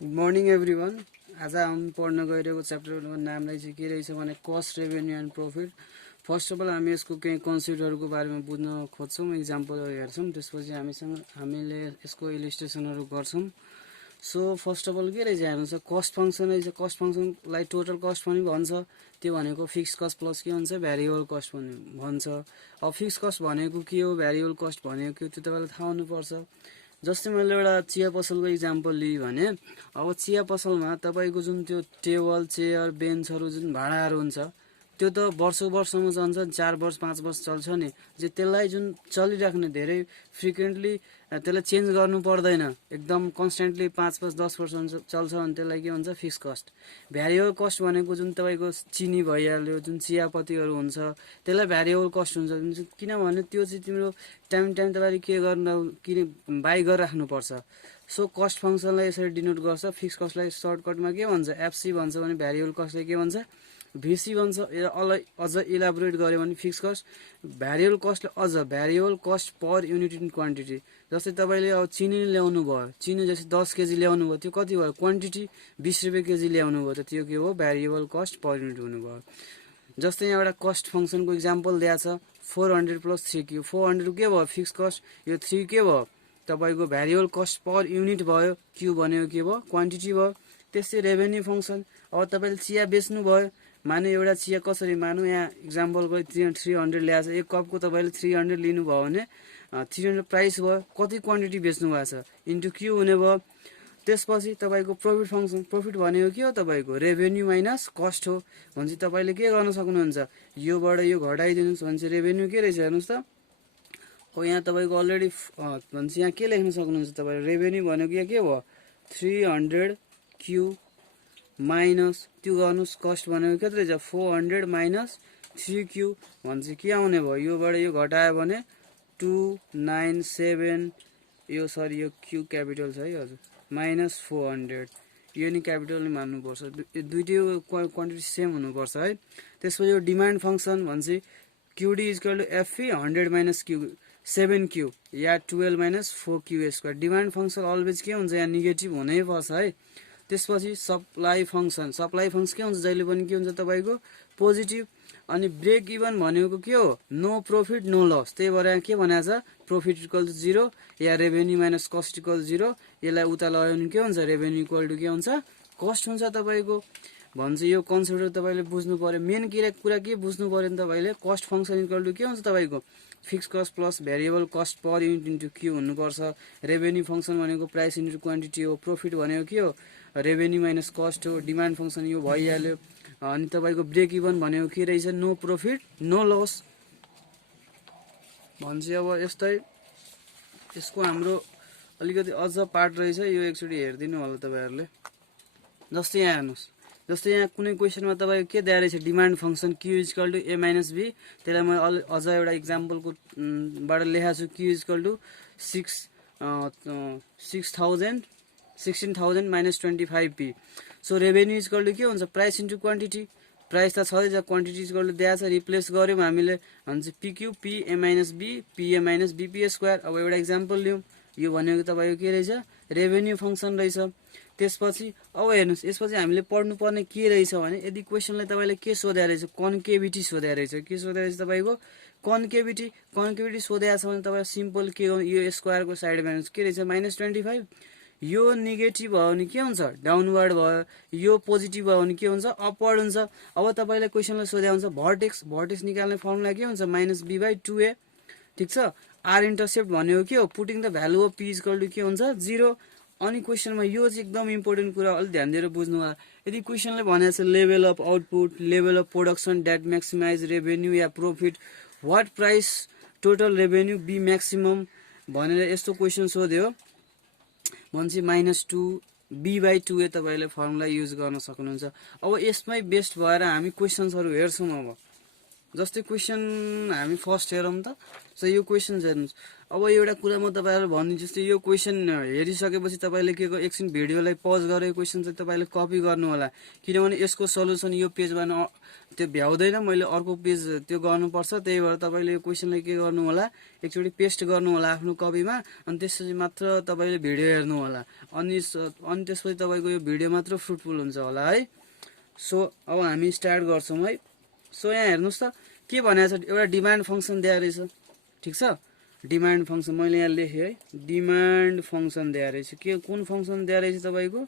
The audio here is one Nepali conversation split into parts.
Good morning everyone. आज हामी पढ्न गइरहेको च्याप्टरको नामलाई चाहिँ के रहेछ भने cost, revenue and profit. First of all हामी यसको केही कन्सेप्टहरूको बारेमा बुझ्न खोज्छौँ, इक्जाम्पलहरू हेर्छौँ, त्यसपछि हामीले यसको इलिस्ट्रेसनहरू गर्छौँ। सो फर्स्ट अफ अल के रहेछ हेर्नुहोस्, कस्ट फङ्सन रहेछ। कस्ट फङ्सनलाई टोटल कस्ट पनि भन्छ, त्यो भनेको फिक्स कस्ट प्लस के हुन्छ भ्यारिएबल कस्ट भन्छ। अब फिक्स कस्ट भनेको के हो, भ्यारिएबल कस्ट भनेको के हो, त्यो तपाईँलाई थाहा हुनुपर्छ। जस्तै मैले एउटा चिया पसलको इक्जाम्पल लिएँ भने, अब चिया पसलमा तपाईँको जुन त्यो टेबल, चेयर, बेन्चहरू जुन भाडाहरू हुन्छ, त्यो त वर्षसम्म चल्छ, 4 वर्ष 5 वर्ष चल्छ नि। त्यसलाई जुन चलिराख्ने धेरै फ्रिक्वेन्टली त्यसलाई चेन्ज गर्नु पर्दैन, एकदम कन्सटेन्टली 5 वर्ष 10 वर्ष चल्छ भने त्यसलाई के भन्छ फिक्स कस्ट। भ्यारिएबल कस्ट भनेको जुन तपाईँको चिनी भइहाल्यो, जुन चियापत्तीहरू हुन्छ, त्यसलाई भ्यारिएबल कस्ट हुन्छ। किनभने त्यो चाहिँ तिम्रो टाइम तपाईँले के बाई गरेर राख्नुपर्छ। सो कस्ट फङ्सनलाई यसरी डिनोट गर्छ। फिक्स कस्टलाई सर्टकटमा के भन्छ, एफसी भन्छ भने भ्यारिएबल कस्टलाई के भन्छ, भिसी भन्छ। अझ इलाबोरेट गऱ्यो भने फिक्स कस्ट, भ्यारिएबल कस्टले अझ variable cost per unit in quantity. जस्तै तपाईँले अब चिनी ल्याउनु भयो, चिनी जस्तै 10 केजी ल्याउनु भयो, त्यो कति भयो क्वान्टिटी, 20 रुपियाँ केजी ल्याउनु भयो, त त्यो के हो भ्यारिएबल कस्ट पर युनिट हुनुभयो। जस्तै यहाँ एउटा कस्ट फङ्सनको इक्जाम्पल दिएको छ, 400 प्लस 3Q। 400 के भयो फिक्स कस्ट, यो 3 के भयो तपाईँको भ्यारिएबल कस्ट पर युनिट भयो, क्यू भनेको के भयो क्वान्टिटी भयो। त्यस्तै रेभेन्यू फङ्सन, अब तपाईँले चिया बेच्नु भयो, माने एउटा चिया कसरी मानौँ, यहाँ इक्जाम्पलको 300 ल्याएको छ, एक कपको तपाईँले 300 लिनुभयो भने 300 प्राइस भयो, कति क्वान्टिटी बेच्नु भएको छ इन्टु क्यू हुने भयो। त्यसपछि तपाईँको प्रफिट फङ्सन, प्रफिट भनेको के हो तपाईँको रेभेन्यू माइनस कस्ट हो। भनेपछि तपाईँले के गर्न सक्नुहुन्छ, योबाट यो घटाइदिनुहोस् भने चाहिँ रेभेन्यू के रहेछ हेर्नुहोस् त। हो यहाँ तपाईँको अलरेडी भन्छ, यहाँ के लेख्न सक्नुहुन्छ तपाईँले, रेभेन्यू भनेको यहाँ के भयो 300Q माइनस त्यो गर्नुहोस्, कस्ट भनेको के रहेछ 400 माइनस 3Q भन्छ के आउने भयो, योबाट यो घटायो भने 297, यो सरी यो क्यू क्यापिटल छ है हजुर, माइनस 400, यो नि क्यापिटल नै मान्नुपर्छ, दुइटै क्वान्टिटी सेम हुनुपर्छ है। त्यसपछि यो डिमान्ड फङ्सन भन्छ QD is equal to FP 100 minus Q 7Q या 12 minus 4Q square. Demand function always के हुन्छ, यहाँ नेगेटिभ हुनै पर्छ है। त्यसपछि सप्लाई फङ्सन, सप्लाई फङ्सन के हुन्छ जहिले पनि के हुन्छ तपाईँको पोजिटिभ। अनि ब्रेक इभन भनेको के हो, नो प्रफिट नो लस, त्यही भएर यहाँ के भनेको छ प्रफिट इक्वल टु 0 या रेभेन्यू माइनस कस्ट इक्वल 0। यसलाई उता लगायो भने के हुन्छ रेभेन्यू इक्वल टु के हुन्छ कस्ट हुन्छ तपाईँको भन्छ। यो कन्सेप्ट तपाईँले बुझ्नु पर्यो। मेन कुरा के बुझ्नु पर्यो भने तपाईँले कस्ट फङ्सन इक्वल टु के हुन्छ तपाईँको fix cost plus variable cost per unit into Q हुनुपर्छ। रेभेन्यू फङ्सन भनेको प्राइस इन्टु क्वान्टिटी हो। प्रफिट भनेको के हो रेभेन्यू माइनस कस्ट हो। डिमान्ड फङ्सन यो भइहाल्यो। अनि तपाईँको ब्रेक इभन भनेको के रहेछ, नो प्रफिट नो लस भन्छ। अब यस्तै यसको हाम्रो अलिकति अझ पार्ट रहेछ, यो एकचोटि हेरिदिनु होला तपाईँहरूले। जस्तै यहाँ हेर्नुहोस्, जस्तै यहाँ कुनै क्वेसनमा तपाईँको के दिएर रहेछ, demand function Q is equal to A minus B. त्यसलाई मैले अझ एउटा इक्जाम्पलको बाट लेखाएको छु, Q is equal to 16,000 minus 25P। So revenue is equal to के हुन्छ प्राइस इन्टु क्वान्टिटी। प्राइस त छँदैछ, क्वान्टिटी इजकल टु दिएको छ, रिप्लेस गऱ्यौँ हामीले भन्छ PQ P A minus B PA minus BP square. अब एउटा इक्जाम्पल लिउँ, यो भनेको तपाईँको के रहेछ रेभेन्यू फङ्सन रहेछ। त्यसपछि अब हेर्नुहोस्, यसपछि हामीले पढ्नुपर्ने के रहेछ भने, यदि क्वेसनलाई तपाईँले के सोधेको रहेछ कन्केभिटी सोधेको रहेछ, के सोधेको रहेछ तपाईँको कन्केभिटी सोधेको छ भने तपाईँ सिम्पल के गर्नु, यो स्क्वायरको साइड भ्यालु के रहेछ माइनस 25। यो नेगेटिभ भयो भने के हुन्छ डाउनवर्ड भयो, यो पोजिटिभ भयो भने के हुन्छ अपवर्ड हुन्छ। अब तपाईँले क्वेसनलाई सोधेको हुन्छ भर्टेक्स निकाल्ने फर्मुला के हुन्छ माइनस बी बाई 2a, ठिक छ। आर इन्टरसेप्ट भनेको के हो putting the value of P is equal to के हुन्छ 0। अनि क्वेसनमा यो चाहिँ एकदम इम्पोर्टेन्ट कुरा, अलिक ध्यान दिएर बुझ्नु होला। यदि क्वेसनले भनेको छ level of output, level of production that maximize revenue या profit, what price total revenue be maximum भनेर यस्तो क्वेसन सोध्यो भन्छ -2 बी बाई 2a तपाईँले फर्मुला युज गर्न सक्नुहुन्छ। अब यसमै बेस्ट भएर हामी क्वेसन्सहरू हेर्छौँ। अब जस्तै क्वेसन हामी फर्स्ट हेरौँ त। सो यो क्वेसन हेर्नुहोस्। अब एउटा कुरा म तपाईँहरूलाई भनिदिन्छु, जस्तै यो क्वेसन हेरिसकेपछि तपाईँले के एकछिन भिडियोलाई पज गरेर क्वेसन चाहिँ तपाईँले कपी गर्नु होला, किनभने यसको सल्युसन यो पेजमा त्यो भ्याउँदैन, मैले अर्को पेज त्यो गर्नुपर्छ। त्यही भएर तपाईँले यो क्वेसनलाई के गर्नु होला, एकचोटि पेस्ट गर्नु होला आफ्नो कपीमा, अनि त्यसपछि मात्र तपाईँले भिडियो हेर्नु होला। अनि त्यसपछि तपाईँको यो भिडियो मात्र फ्रुटफुल हुन्छ होला है। सो अब हामी स्टार्ट गर्छौँ है। सो यहाँ हेर्नुहोस् त के भनेको छ, एउटा डिमान्ड फङ्सन दिएको रहेछ, ठिक छ। डिमान्ड फङ्सन मैले यहाँ लेखेँ है, डिमान्ड फङ्सन दिएको रहेछ। के कुन फङ्सन दिएको रहेछ तपाईँको,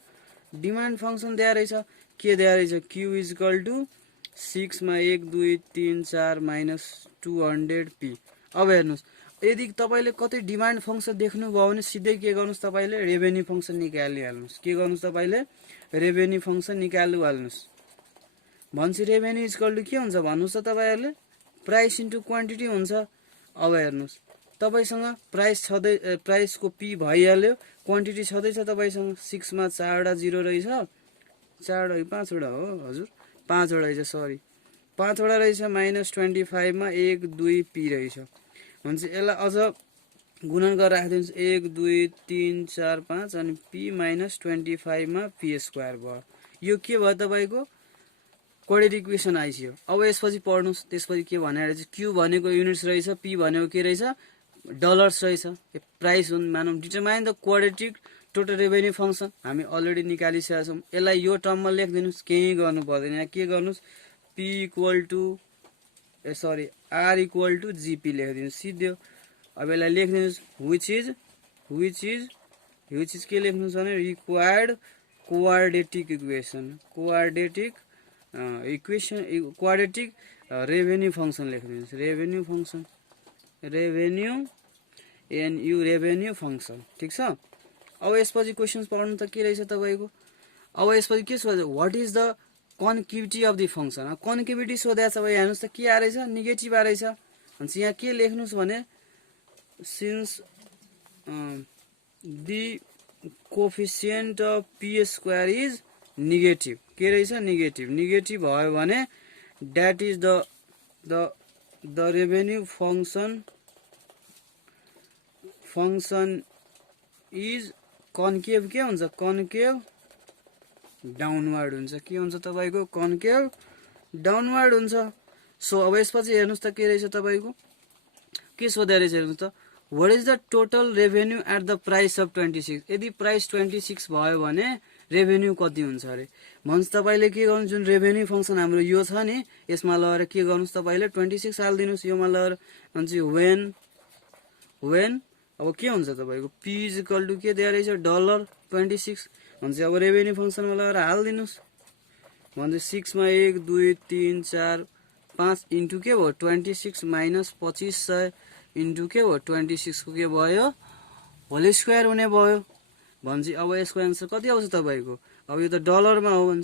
डिमान्ड फङ्सन दिएको रहेछ। के दिएको रहेछ, क्यु इजकल टु 6 मा 1 2 3 4 माइनस 200 पी। अब हेर्नुहोस्, यदि तपाईँले कतै डिमान्ड फङ्सन देख्नुभयो भने सिधै के गर्नुहोस्, तपाईँले रेभेन्यू फङ्सन निकालिहाल्नुहोस्। के गर्नुहोस्, तपाईँले रेभेन्यू फङ्सन निकालिहाल्नुहोस्। भन्छ रेभेन्यू इजकल टु के हुन्छ भन्नुहोस् त तपाईँहरूले, प्राइस इन्टु क्वान्टिटी हुन्छ। अब हेर्नुहोस्, तपाईँसँग प्राइसको पी भइहाल्यो, क्वान्टिटी छँदैछ तपाईँसँग। 6 मा 4वटा जिरो रहेछ, 4वटा 5वटा हो हजुर, 5वटा रहेछ, सरी 5वटा रहेछ। माइनस 25 मा 1 2 पी रहेछ। भन्छ यसलाई अझ गुणन गरेर राखिदिनुहोस्, 1 2 3 4 5 अनि पी माइनस 25 मा पी स्क्वायर भयो। यो के भयो तपाईँको क्वाड्रेटिक इक्वेसन आइसक्यो। अब यसपछि पढ्नुहोस्, त्यसपछि के भनेको रहेछ, क्यु भनेको युनिट्स रहेछ, पी भनेको के रहेछ, डलर्स रहेछ। प्राइस हुन् मानौँ। Determine the quadratic total revenue function हामी अलरेडी निकालिसकेका छौँ। यसलाई यो टर्ममा लेखिदिनुहोस्, केही गर्नु पर्दैन। यहाँ के गर्नुहोस्, P equal to R equal to GP लेखिदिनुहोस् सिधो। अब यसलाई लेखिदिनुहोस्, विच इज के लेख्नुहोस् भने रिक्वायर्ड क्वाड्रेटिक रेभेन्यू फङ्सन लेखिदिनुहोस्। रेभेन्यू फङ्सन, ठिक छ। अब यसपछि क्वेसन पढ्नु त के रहेछ तपाईँको। अब यसपछि के सोध्छ, what is the concavity of the function. Concavity सोधेको छ। अब हेर्नुहोस् त के आएछ, नेगेटिभ आएछ। भन्छ यहाँ के लेख्नुहोस् भने, since the coefficient of P square is negative. के रहेछ, नेगेटिभ भयो भने that is the revenue function is concave. के हुन्छ, कन्केभ डाउनवार्ड हुन्छ। के हुन्छ तपाईँको, कन्केभ डाउनवार्ड हुन्छ। सो अब यसपछि हेर्नुहोस् त के रहेछ तपाईँको, के सोधे रहेछ हेर्नुहोस् त, what is the total revenue at the price of 26। यदि प्राइस 26 भयो भने रेभेन्यू कति हुन्छ अरे। भन्छ तपाईँले के गर्नु, जुन रेभेन्यू फङ्सन हाम्रो यो छ नि, यसमा लगेर के गर्नुहोस्, तपाईँले 26 हालिदिनुहोस्। योमा लगेर भन्छ वेन अब के हुन्छ तपाईँको, पी इजकल टु के दिएर रहेछ, $26 भन्छ। अब रेभेन्यू फङ्सनमा लगेर हालिदिनुहोस्। भन्छ 6 मा 1 2 3 4 5 इन्टु के भयो 26 माइनस 2500 इन्टु के भयो 26 को के भयो, होल स्क्वायर हुने भयो। भन्छ अब यसको एन्सर कति आउँछ तपाईँको। अब यो त डलरमा हो भने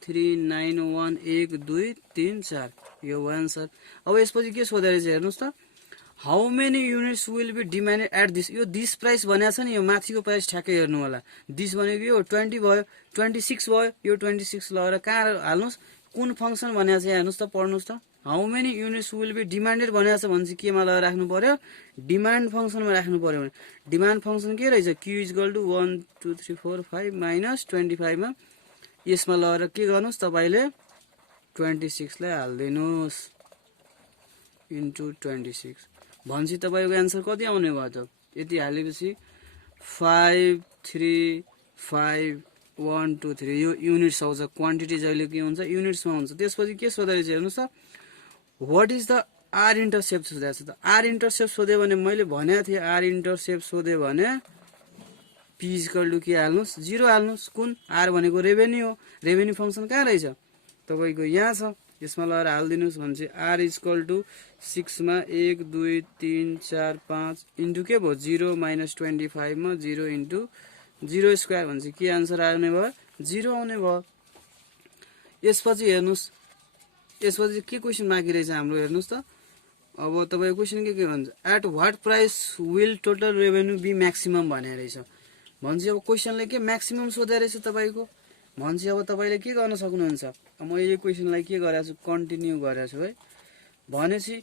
139111234 यो हो एन्सर। अब यसपछि के सोधे रहेछ हेर्नुहोस् त, how many units will be demanded at this. यो दिस प्राइस भनेको छ नि, यो माथिको प्राइस ठ्याक्कै हेर्नु होला। दिस भनेको यो 20 भयो, 26 भयो। यो 26 लगेर कहाँ हाल्नुहोस्, कुन फङ्सन भनेको छ हेर्नुहोस् त, पढ्नुहोस् त। How many units will be demanded भनेको छ भने चाहिँ केमा लगेर राख्नु पर्यो, डिमान्ड फङ्सनमा राख्नु पर्यो। भने डिमान्ड फङ्सन के रहेछ, क्यु इजकल टु 1 2 3 4 5 माइनस 25 मा यसमा लगेर के गर्नुहोस् तपाईँले 26 लाई हालिदिनुहोस् इन्टु 26। भन्छ तपाईँको एन्सर कति आउने भयो त, यति हालेपछि 5 3 5 1 2 3 यो युनिट्स आउँछ। क्वान्टिटी जहिले के हुन्छ, युनिट्समा हुन्छ। त्यसपछि के सोधे रहेछ हेर्नुहोस् त, what is the R intercept सोधेको छ त। आर इन्टरसेप्ट सोध्यो भने मैले भनेको थिएँ, आर इन्टरसेप्ट सोध्यो भने पी इजकल टु के हाल्नुहोस्, 0 हाल्नुहोस्। कुन, आर भनेको रेभेन्यू हो। रेभेन्यू फङ्सन कहाँ रहेछ तपाईँको, यहाँ छ। यसमा लगेर हालिदिनुहोस्। भने चाहिँ आर इजकल टु 6 मा 1 2 3 4 5 इन्टु के भयो 0 माइनस 25 मा 0 इन्टु 0 स्क्वायर। भन्छ के एन्सर आउने भयो, 0 आउने भयो। यसपछि हेर्नुहोस्, यसपछि के क्वेसन बाँकी रहेछ हाम्रो हेर्नुहोस् त। अब तपाईँको क्वेसन के भन्छ, at what price will total revenue be maximum भने रहेछ। भन्छ अब क्वेसनले के म्याक्सिमम सोधे रहेछ तपाईँको। भन्छ अब तपाईँले के गर्न सक्नुहुन्छ, मैले क्वेसनलाई के गरेको छु, कन्टिन्यू गरेको छु है। भनेपछि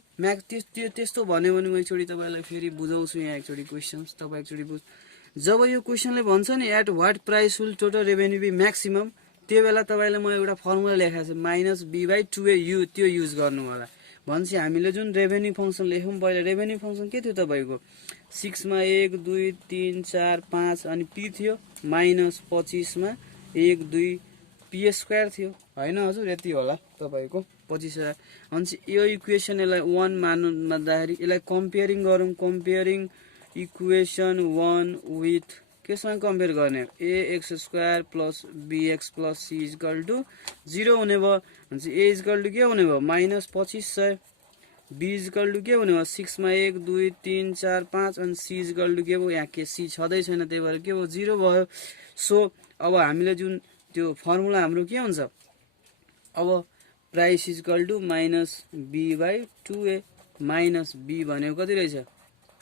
त्यस्तो भन्यो भने म एकचोटि तपाईँलाई फेरि बुझाउँछु यहाँ एकचोटि क्वेसन्स तपाईँ एकचोटि बुझ जब यो क्वेसनले भन्छ नि at what price will total revenue be maximum त्यो बेला तपाईँलाई म एउटा फर्मुला लेखाएको छु माइनस बी बाई 2a त्यो युज गर्नु होला भनेपछि हामीले जुन रेभेन्यू फङ्सन लेख्यौँ पहिला रेभेन्यू फङ्सन के थियो तपाईँको 6 मा 1 2 3 4 5 अनि पी थियो माइनस 25 मा 1 2 पी स्क्वायर थियो हैन हजुर यति होला तपाईको 25,000 अनि यो इक्वेसन यसलाई 1 मान्दाखेरि यसलाई कम्पेयरिङ गरौँ कम्पेयरिङ इक्वेसन 1 विथ केसँग कम्पेयर गर्ने ax square plus bx plus c equal to 0 हुने भयो अनि a इक्वल टु के हुने भयो माइनस 2500 b इक्वल टु के हुने भयो 6 मा 1 2 3 4 5 अनि c इक्वल टु के भयो यहाँ के c छदै छैन त्यही भएर के भयो 0 भयो सो अब हामीले जुन त्यो फर्मुला हाम्रो के हुन्छ अब price equal to minus b by 2a minus b भनेको कति रहेछ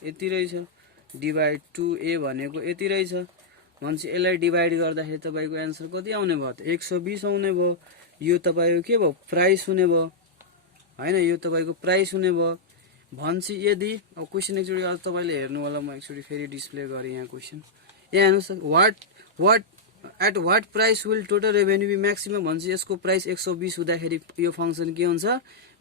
यति रहेछ डिवाइड 2a भनेको यति रहेछ भनेपछि यसलाई डिवाइड गर्दाखेरि तपाईको आन्सर कति आउने भयो त 120 आउने भयो यो तपाईको के भयो प्राइस हुने भयो हैन यो तपाईको प्राइस हुने भयो भनेपछि यदि अब क्वेशन एकचोटि अझ तपाईले हेर्नु होला म एकचोटि फेरि डिस्प्ले गरे यहाँ क्वेशन यहाँ हेर्नुस् what at what price will total revenue be maximum भन्छ यसको प्राइस 120 हुँदाखेरि यो फंक्सन के हुन्छ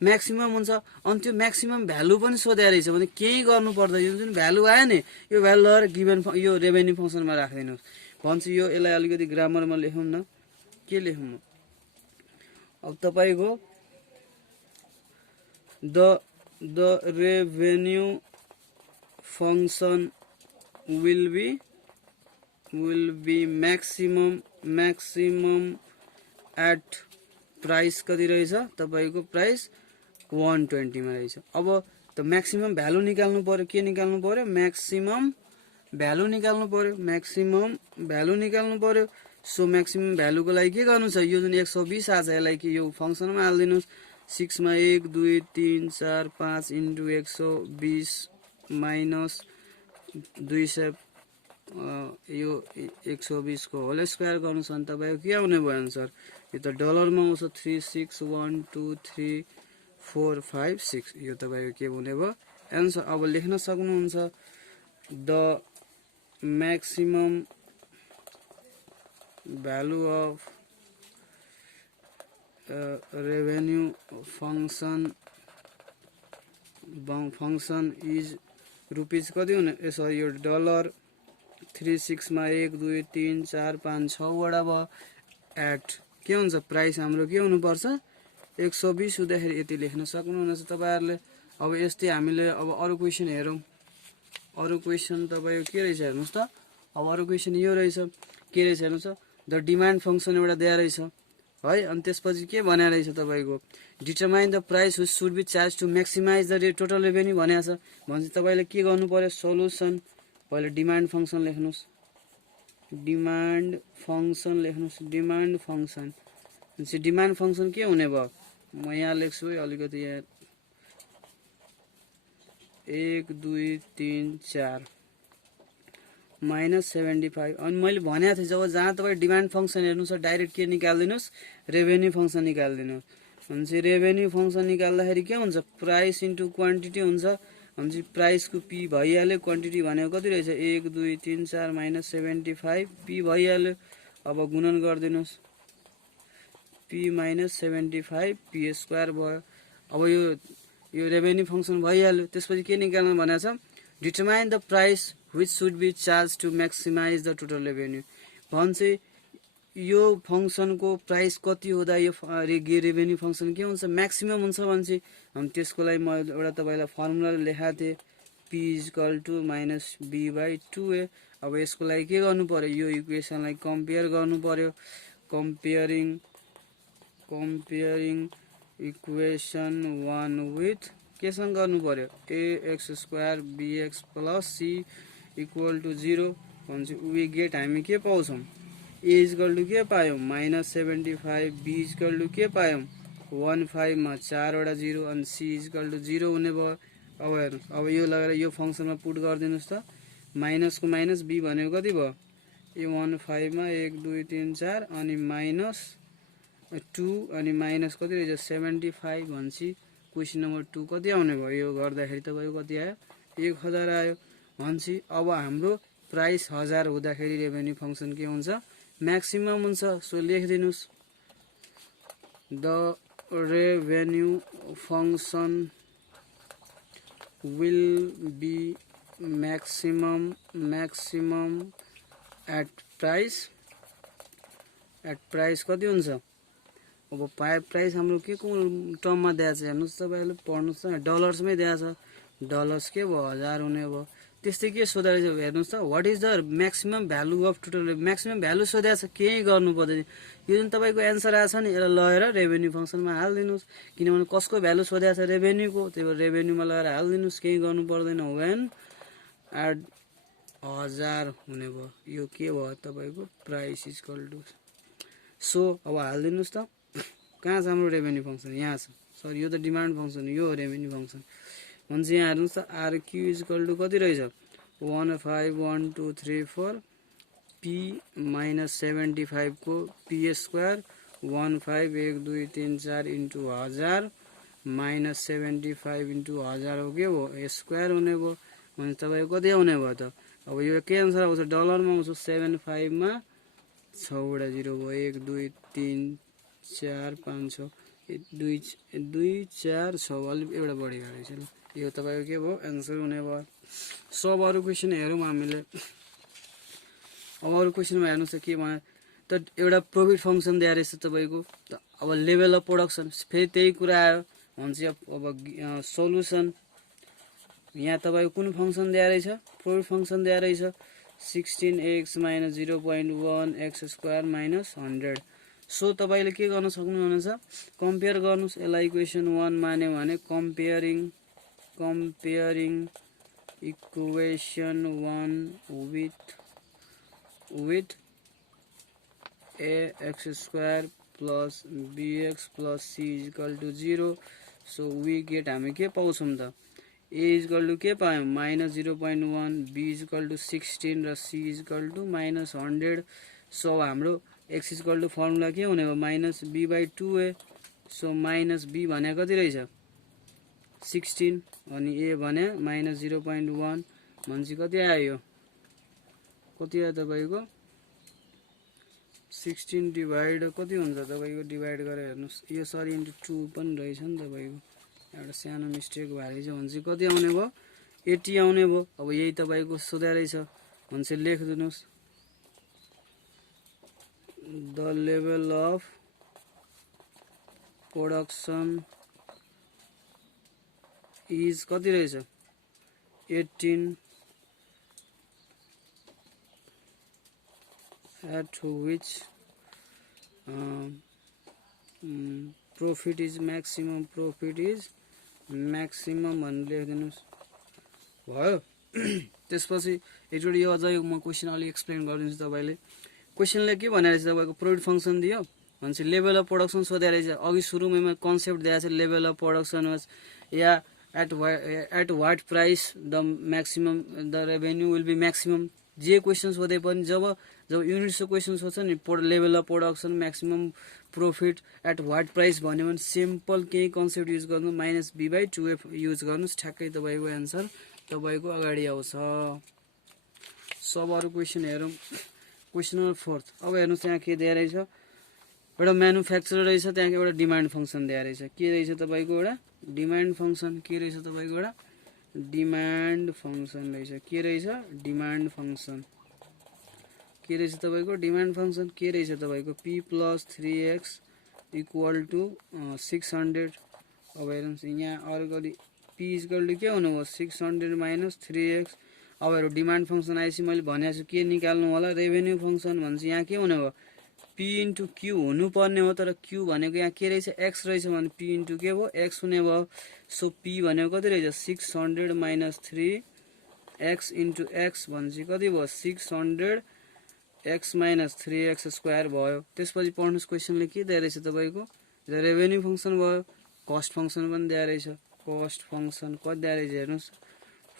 म्याक्सिमम हुन्छ अनि त्यो म्याक्सिमम भ्यालु पनि सोधे रहेछ भने केही गर्नु पर्दैन यो जुन भ्यालु आयो नि यो भ्यालु लिएर गिभन यो रेभेन्यू फंक्सनमा राख्दिनुस् भन्छ यो यसलाई अलिकति ग्रामरमा लेखौँ न के लेखौँ अब तपाईको the revenue function will be maximum at price कति रहेछ तपाईको प्राइस 120 मा रहेछ अब त म्याक्सिमम भ्यालु निकाल्नु पर्यो के निकाल्नु पर्यो म्याक्सिमम भ्यालु निकाल्नु पर्यो सो म्याक्सिमम भ्यालुको लागि के गर्नु छ यो जुन 120 आछ यसलाई के यो फंक्सनमा हाल्दिनुस् 6 मा 1 2 3 4 5 इन्टु 120 माइनस 200 यो 120 को होल स्क्वायर गर्नुस् अनि तपाईको के आउने भयो आन्सर यो त डलरमा आउँछ 3612345 यो तपाईको के हुने भयो आन्सर अब लेख्न सक्नुहुन्छ the maximum value of revenue function is rupees कति हुने सरी यो डलर 36 मा 1 2 3 4 5 6 वटा भयो एट के हुन्छ प्राइस हाम्रो के हुनु पर्छ 120 हुँदाखेरि यति लेख्न सक्नुहुनेछ तपाईहरुले अब यस्तै हामीले अब अरु क्वेशन हेरौं अरु क्वेशन तपाईको के रहेछ हेर्नुस् त अब अरु क्वेशन यो रहेछ के रहेछ हेर्नुस् द डिमान्ड फंक्सन एउटा दिया रहेछ है अनि त्यसपछि के भने रहेछ तपाईको determine the price which should be charge to maximize the total revenue भनेको छ भने तपाईले के गर्नु पर्यो सोलुसन पहिले डिमान्ड फंक्सन लेख्नुस् डिमान्ड फंक्सन के हुने भयो म यहाँ लेख्छु है अलिकति यहाँ 1 2 3 4 माइनस 75 अनि मैले भनेको थिएँ जब जहाँ तपाई डिमान्ड फंक्सन हेर्नु छ डाइरेक्ट के निकाल्दिनुस् रेभेन्यू फंक्सन निकाल्दिनुस् अनि रेभेन्यू फंक्सन निकाल्दाखेरि के हुन्छ प्राइस इन्टु क्वान्टिटी हुन्छ अनि प्राइस को पी भइहाल्यो क्वान्टिटी भनेको कति रहेछ 1 2 3 4 माइनस 75 पी भइहाल्यो अब गुणन गर्दिनुस् पी माइनस 75 पी स्क्वायर भयो अब यो रेभेन्यू फंक्सन भइहाल्यो त्यसपछि के निकाल्न भनेको छ determine the price which should be charge to maximize the total revenue भन्छ यो फंक्सन को प्राइस कति हुँदा यो रेभेन्यू फंक्सन के हुन्छ म्याक्सिमम हुन्छ भन्छ अनि त्यसको लागि म एउटा तपाईलाई फर्मुला लेखाएको थिएँ p = minus b by 2a अब यसको लागि के गर्नु पर्यो यो इक्वेसनलाई कम्पेयर गर्नु पर्यो कम्पेयरिङ इक्वेसन 1 विथ केसँग गर्नु पर्यो ax square bx plus c equal to 0 भन्छ वी गेट हामी के पाउँछौं a इक्वल टु के पायौं माइनस 75 b इक्वल टु के पायौं 15 मा 4 वटा 0 अनि c इक्वल टु 0 हुने भयो अब हेर्नुस् अब यो लगाएर यो फंक्सनमा पुट गरिदिनुस् त माइनस को माइनस b भनेको कति भयो यो 15 मा 1 2 3 4 अनि माइनस 2 अनि माइनस कति रहेछ 75 भन्छ क्वेसन नम्बर 2 कति आउने भयो यो गर्दाखेरि तपाईको कति आयो 1000 आयो भनेपछि अब हाम्रो प्राइस 1000 हुँदाखेरि रेभेन्यू फंक्सन के हुन्छ म्याक्सिमम हुन्छ सो लेखिदिनुस् the revenue function will be maximum at price कति हुन्छ अब प्राइस हाम्रो के को टर्ममा दिएको छ हेर्नुस् तपाईहरुले पढ्नुस् न डलर्समै दिएको छ डलर्स के भयो 1000 हुने भयो त्यस्तै के सोधेको छ हेर्नुस् त what is the maximum value of total maximum value सोधेको छ केही गर्नु पर्दैन यो जुन तपाईको आन्सर आछ नि यसलाई लगेर रेभेन्यू फंक्सनमा हाल्दिनुस् किनभने कसको भ्यालु सोधेको छ रेभेन्यूको त्यही भएर रेभेन्यूमा लगेर हाल्दिनुस् केही गर्नु पर्दैन व्हेन एट 1000 हुने भयो यो के भयो तपाईको प्राइस इज इक्वल टु सो अब हाल्दिनुस् त कहाँ छ हाम्रो रेभेन्यू फंक्सन यहाँ छ सरी यो त डिमान्ड फंक्सन यो रेभेन्यू फंक्सन भन्छ यहाँ हेर्नुस् त आरक्यू इज इक्वल टु कति रहेछ 15123 पी माइनस 75 को P square 15123 into 1000 minus 75 into 1000 हो के हो स्क्वायर हुने भयो भने तपाईको कति आउने भयो त अब यो के आन्सर आउँछ डलरमा आउँछ 75 मा 6 वटा 0 भयो 1 2 3 4 5 6 2 4 6 अलि एउटा बढी गरेछ ल यो तपाईको के भयो आन्सर हुने भयो सब अरु क्वेशन हेरौँ हामीले अब अरु क्वेशनमा हेर्नुस् के भने त एउटा प्रॉफिट फंक्सन दिएर रहेछ तपाईको अब लेभल अफ प्रोडक्सन फेरि त्यही कुरा आयो भन्छ अब सोलुसन यहाँ तपाईको कुन फंक्सन दिएर रहेछ प्रॉफिट फंक्सन दिएर रहेछ 16x - 0.1 x² - 100 सो तपाईले के गर्न सक्नुहुन्छ कम्पेयर गर्नुस् यसलाई इक्वेसन 1 मान्यो भने comparing equation 1 with ax² plus bx plus c is equal to 0 so we get हामी के पाउँछौं त a is equal to के पायौं -0.1 b is equal to 16 र c is equal to -100 so हाम्रो x is equal to formula के हुने भयो -b/2a so -b भने कति रहेछ 16 अनि a भने -0.1 भनेपछि कति आयो कति आयो तपाईको 16 डिवाइड कति हुन्छ तपाईको डिवाइड गरेर हेर्नुस् यो सरी इन्टु 2 पनि रहेछ नि तपाईको एउटा सानो मिस्टेक भएर चाहिँ हुन्छ कति आउने भयो 80 आउने भयो अब यही तपाईको सोधे रहेछ भन्छ लेखिदिनुस् the level of production is कति रहेछ 18 at which profit is maximum भन्ने लेखिदिनुस् भयो त्यसपछि एकचोटी यो अझै म क्वेशन अलि एक्सप्लेन गरिदिन्छु तपाईले क्वेशनले के भनेर चाहिँ तपाईको प्रॉफिट फंक्सन दियो भन्छ लेभल अफ प्रोडक्सन सोधे रहेछ अघि सुरुमै कन्सेप्ट दिएको छ level of production was yeah at what price the maximum the revenue will be maximum जे क्वेशन सोधे पनि जब युनिट्स को क्वेशन सोध्छ नि level of production maximum profit at what price भन्यो भने सिम्पल केही कन्सेप्ट युज गर्नु -b/2f युज गर्नुस् ठ्याक्कै तपाईको आन्सर तपाईको अगाडि आउँछ सब अरु क्वेशन हेरौं क्वेशन नम्बर 4 अब हेर्नुस् यहाँ के दिएर रहेछ एउटा म्यानुफ्याक्चरर रहेछ त्यहाँ एउटा डिमान्ड फंक्सन दिएर रहेछ के रहेछ तपाईको एउटा डिमान्ड फंक्सन के रहेछ तपाईको एउटा डिमान्ड फंक्सन रहेछ के रहेछ डिमान्ड फंक्सन के रहेछ तपाईको डिमान्ड फंक्सन के रहेछ तपाईको p + 3x = 600 अब हेर्नुस् यहाँ अर्कोले p = के हुनु भयो 600 - 3x अब हेरौ डिमान्ड फंक्सन आइसी मैले भनेको छु के निकाल्नु होला रेभेन्यू फंक्सन भन्छ यहाँ के हुने भयो p * q हुनु पर्ने हो तर q भनेको यहाँ के रहेछ x रहेछ भने p * के भयो x हुने भयो सो p भनेको कति रहेछ 600 - 3x * x भन्छ कति भयो 600 x - 3x² भयो त्यसपछि पढ्नुस् क्वेशनले के दिएर रहेछ तपाईको रेभेन्यू फंक्सन भयो कस्ट फंक्सन पनि दिएर रहेछ कस्ट फंक्सन कति दिएर रहेछ हेर्नुस्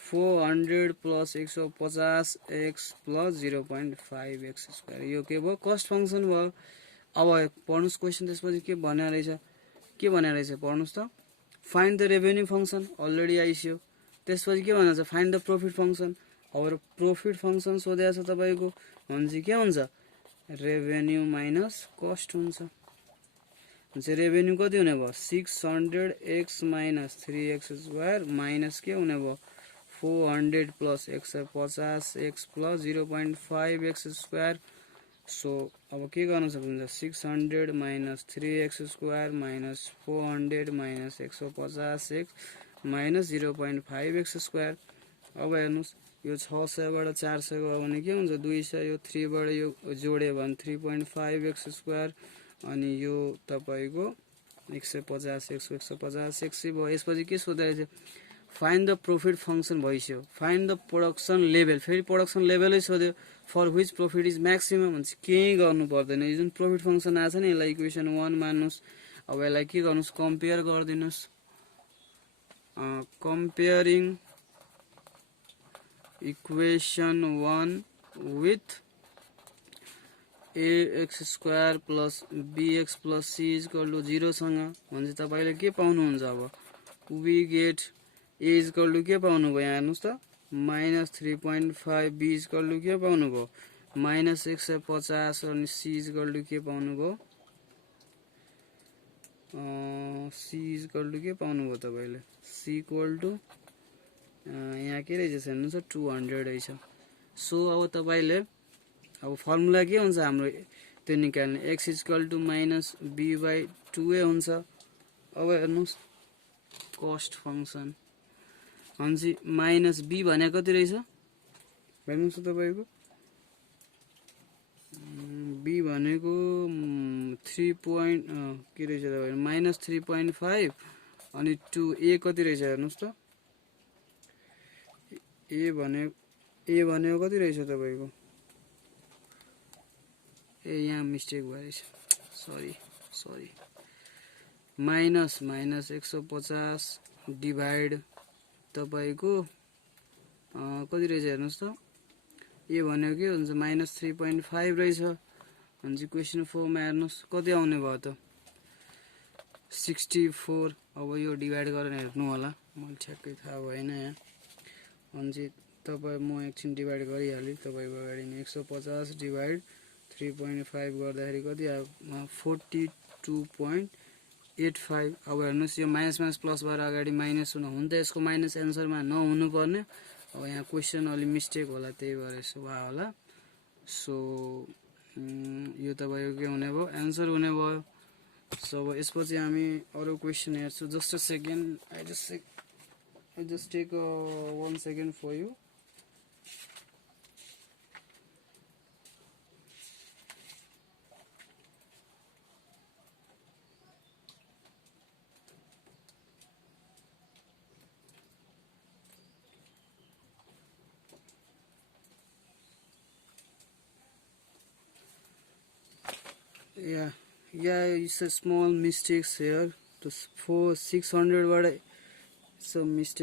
400 + 150x + 0.5x² यो के भयो कस्ट फंक्सन भयो अब पढ्नुस् क्वेशन त्यसपछि के भनेर रहेछ पढ्नुस् त find the revenue function already आइसक्यो। त्यसपछि के भन्छ फाइन्ड द प्रफिट फङ्सन। अब प्रफिट फङ्सन सोधेको छ तपाईँको भने के हुन्छ रेभेन्यू माइनस कस्ट हुन्छ। रेभेन्यू कति हुने भयो 600x माइनस 3x² माइनस के हुने भयो 400 plus 150x plus 0.5x²। So अब के गर्न सक्नुहुन्छ 600 minus 3x² minus 400 minus 150x minus 0.5x²। अब हेर्नुहोस् यो 600 बाट 400 गयो भने के हुन्छ 200, यो 3 बाट यो जोड्यो भने 3.5x² अनि यो तपाईको 150x 150x भयो। यसपछि के सोधेको थियो फाइन्ड द प्रफिट फङ्सन भइसक्यो। फाइन्ड द प्रोडक्सन लेभल, फेरि प्रोडक्सन लेभलै सोध्यो for which profit is maximum भन्छ केही गर्नु पर्दैन। यो जुन प्रफिट फङ्सन आछ नि यसलाई इक्वेसन 1 मान्नुस्। अब यसलाई के गर्नुस् कम्पेयर गरिदिनुस्। Comparing equation 1 with ax² plus bx plus c equal to 0 सँग भने तपाईले के पाउनुहुन्छ अब we get a equal to के पाउनु भयो यहाँ हेर्नुस् त माइनस 3.5, b इक्वल टु के पाउनु भयो माइनस 150 अनि c इक्वल टु के पाउनु भयो c इक्वल टु के पाउनु भयो तपाईले c इक्वल टु यहाँ के रहेछ हेर्नुस् 200 रहेछ। सो अब तपाईले अब फर्मुला के हुन्छ हाम्रो त्यो निकाल्ने x equal to minus b by 2a हुन्छ। अब हेर्नुस् कस्ट फङ्सन हन्सी माइनस b भने कति रहेछ हेर्नुस् तपाईको b भनेको 3 के रहेछ तपाईको माइनस 3.5 अनि 2a कति रहेछ हेर्नुस् त a भनेको कति रहेछ तपाईको यहाँ मिस्टेक भएछ सरी माइनस 150 डिभाइड तपाईको कति रहेछ हेर्नुस् त ए भनेको के हुन्छ माइनस 3.5 रहेछ अनि क्वेशन 4 मा हेर्नुस् कति आउने भयो त 64। अब यो डिभाइड गरेर हेर्नु होला मलाई ठ्याक्कै थाहा भएन यहाँ अनि तपाई म एकछिन डिभाइड गरिहालेँ तपाईको अगाडि 150 डिभाइड 3.5 गर्दाखेरि कति आयो 42.85। अब हेर्नुस् यो माइनस माइनस प्लस भएर अगाडि माइनस हुन त यसको माइनस एन्सरमा नहुनु पर्ने। अब यहाँ क्वेशन अलि मिस्टेक होला त्यही भएर यसो भयो होला। सो यो तपाईको के हुने भयो एन्सर हुने भयो। सो अब यसपछि हामी अरु क्वेशन हेर्छौं। Just a second I just take 1 second for you. Yeah, it's a small mistakes here to 600 but some mistake